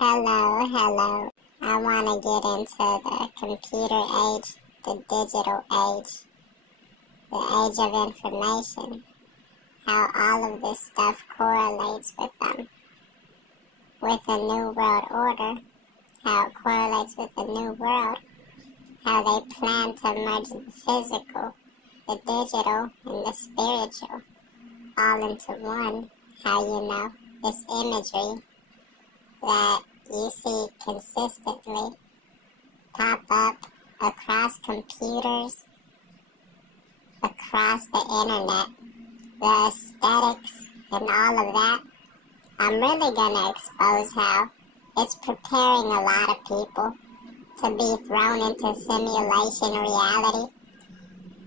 Hello. I want to get into the computer age, the digital age, the age of information, how all of this stuff correlates with a new world order, how it correlates with the new world, how they plan to merge the physical, the digital, and the spiritual all into one, how this imagery that you see consistently pop up across computers, across the internet, the aesthetics and all of that. I'm really going to expose how it's preparing a lot of people to be thrown into simulation reality,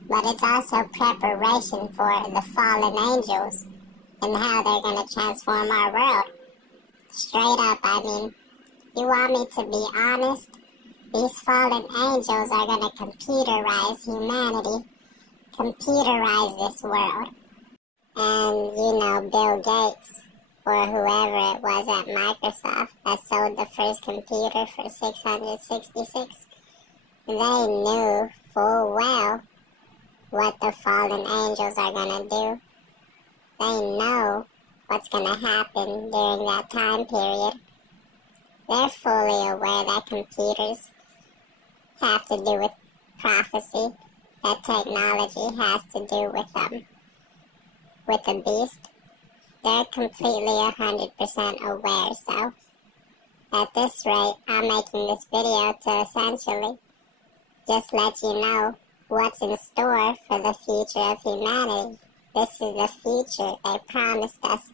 but it's also preparation for the fallen angels and how they're going to transform our world. Straight up, you want me to be honest? These fallen angels are going to computerize humanity, computerize this world. And, Bill Gates, or whoever it was at Microsoft that sold the first computer for $666, they knew full well what the fallen angels are going to do. They know what's going to happen during that time period. They're fully aware that computers have to do with prophecy, that technology has to do with the beast. They're completely 100% aware, so at this rate, I'm making this video to essentially just let you know what's in store for the future of humanity. This is the future they promised us.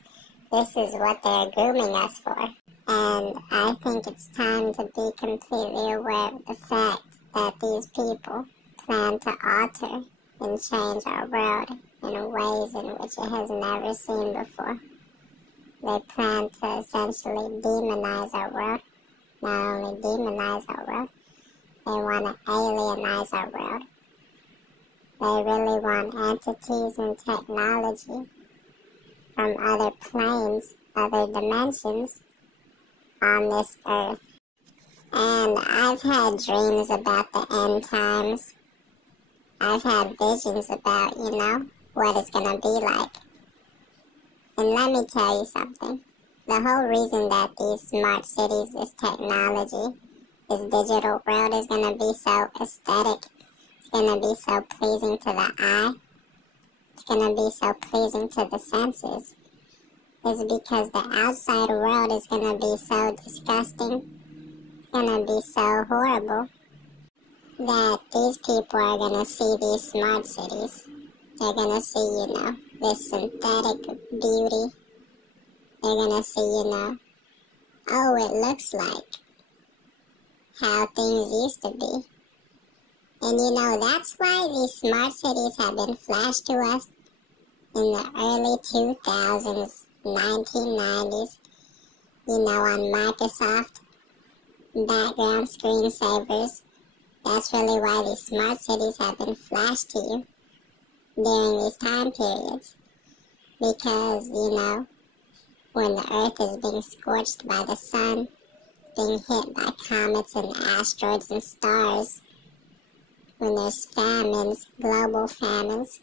This is what they're grooming us for. And I think it's time to be completely aware of the fact that these people plan to alter and change our world in ways in which it has never seen before. They plan to essentially demonize our world. Not only demonize our world, they want to alienize our world. They really want entities and technology from other planes, other dimensions on this earth. And I've had dreams about the end times. I've had visions about, what it's going to be like. And let me tell you something. The whole reason that these smart cities, this technology, this digital world is going to be so aesthetic, it's going to be so pleasing to the eye, it's going to be so pleasing to the senses, is because the outside world is going to be so disgusting, going to be so horrible, that these people are going to see these smart cities. They're going to see, this synthetic beauty. They're going to see, oh, it looks like how things used to be. And, that's why these smart cities have been flashed to us in the early 2000s, 1990s, on Microsoft background screensavers. That's really why these smart cities have been flashed to you during these time periods. Because, when the earth is being scorched by the sun, being hit by comets and asteroids and stars, when there's famines, global famines,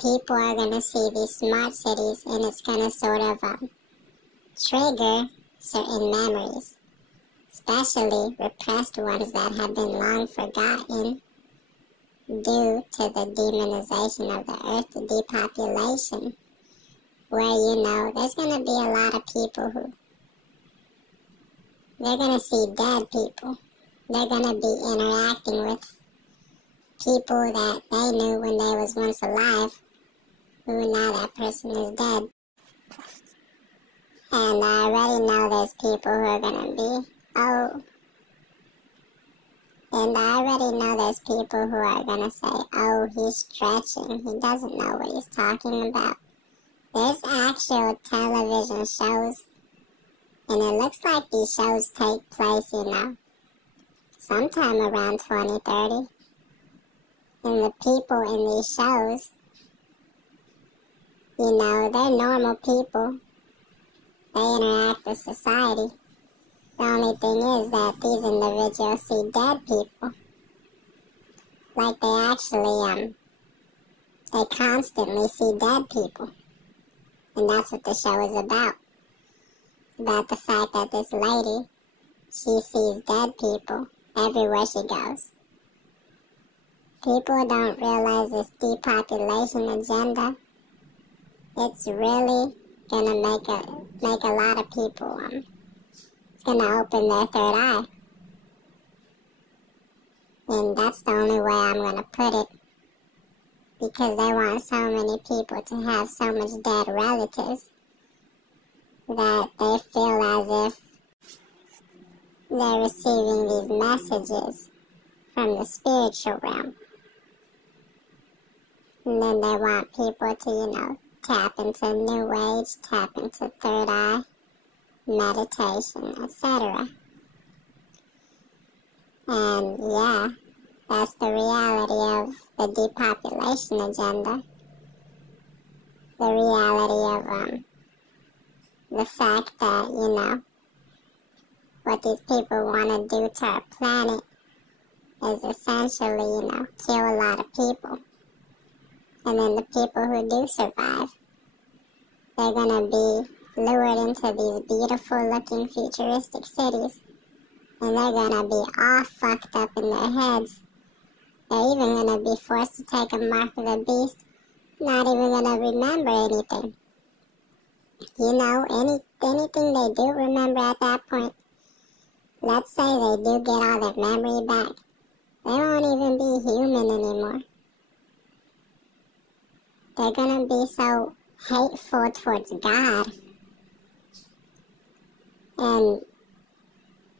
people are going to see these smart cities, and it's going to sort of trigger certain memories, especially repressed ones that have been long forgotten due to the demonization of the earth, the depopulation, where, there's going to be a lot of people who, they're going to see dead people. They're going to be interacting with people that they knew when they was once alive, who now that person is dead. And I already know there's people who are going to be, and I already know there's people who are going to say, oh, he's stretching. He doesn't know what he's talking about. There's actual television shows, and it looks like these shows take place, sometime around 2030. And the people in these shows, they're normal people. they interact with society. The only thing is that these individuals see dead people. Like they constantly see dead people. And that's what the show is about. About the fact that this lady, she sees dead people everywhere she goes. People don't realize this depopulation agenda. It's really gonna make a lot of people, it's gonna open their third eye. And that's the only way I'm gonna put it. Because they want so many people to have so much dead relatives that they feel as if they're receiving these messages from the spiritual realm. And then they want people to, tap into New Age, tap into third eye, meditation, etc. And yeah, that's the reality of the depopulation agenda. The reality of the fact that, what these people want to do to our planet is essentially, kill a lot of people. And then the people who do survive, they're going to be lured into these beautiful looking futuristic cities. And they're going to be all fucked up in their heads. They're even going to be forced to take a mark of the beast, not even going to remember anything. Anything they do remember at that point, let's say they do get all their memory back, they won't even be human anymore. They're going to be so hateful towards God. And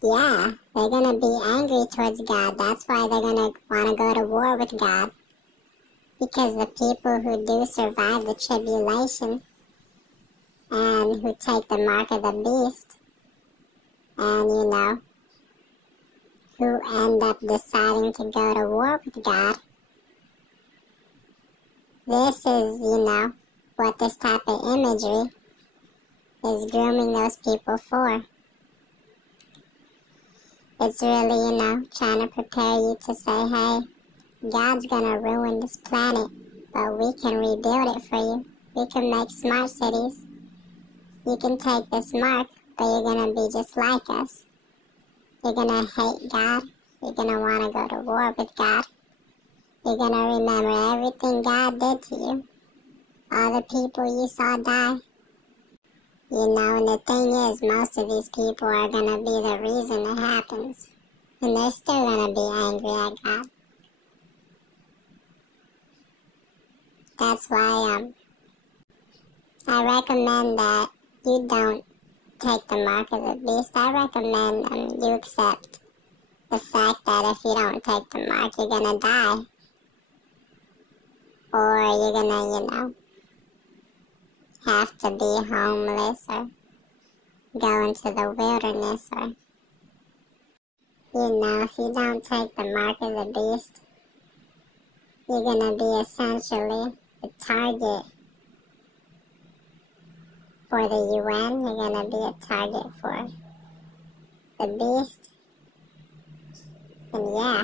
yeah, they're going to be angry towards God. That's why they're going to want to go to war with God. Because the people who do survive the tribulation and who take the mark of the beast and, who end up deciding to go to war with God, this is, what this type of imagery is grooming those people for. It's really, trying to prepare you to say, hey, God's gonna ruin this planet, but we can rebuild it for you. We can make smart cities. You can take this mark, but you're gonna be just like us. You're gonna hate God. You're gonna wanna go to war with God. You're gonna remember everything God did to you. All the people you saw die. And the thing is, most of these people are gonna be the reason it happens. And they're still gonna be angry at God. That's why, I recommend that you don't take the mark of the beast. I recommend you accept the fact that if you don't take the mark, you're gonna die. Or you're gonna, have to be homeless or go into the wilderness or, if you don't take the mark of the beast, you're gonna be essentially a target for the UN. You're gonna be a target for the beast. And yeah,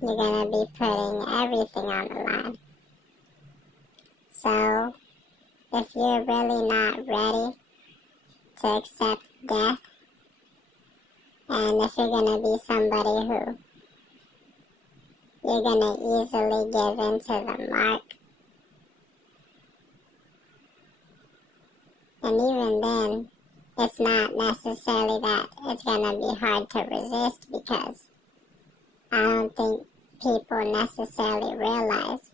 you're gonna be putting everything on the line. So, if you're really not ready to accept death, and if you're gonna be somebody who you're gonna easily give into the mark, and even then, it's not necessarily that it's gonna be hard to resist, because I don't think people necessarily realize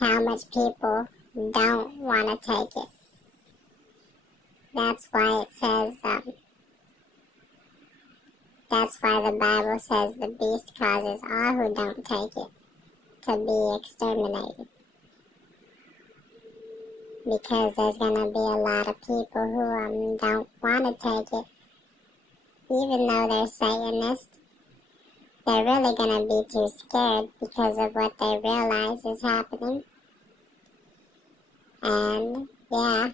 how much people don't want to take it. That's why it says, that's why the Bible says the beast causes all who don't take it to be exterminated. Because there's going to be a lot of people who don't want to take it. Even though they're Satanists, they're really going to be too scared because of what they realize is happening. And, yeah,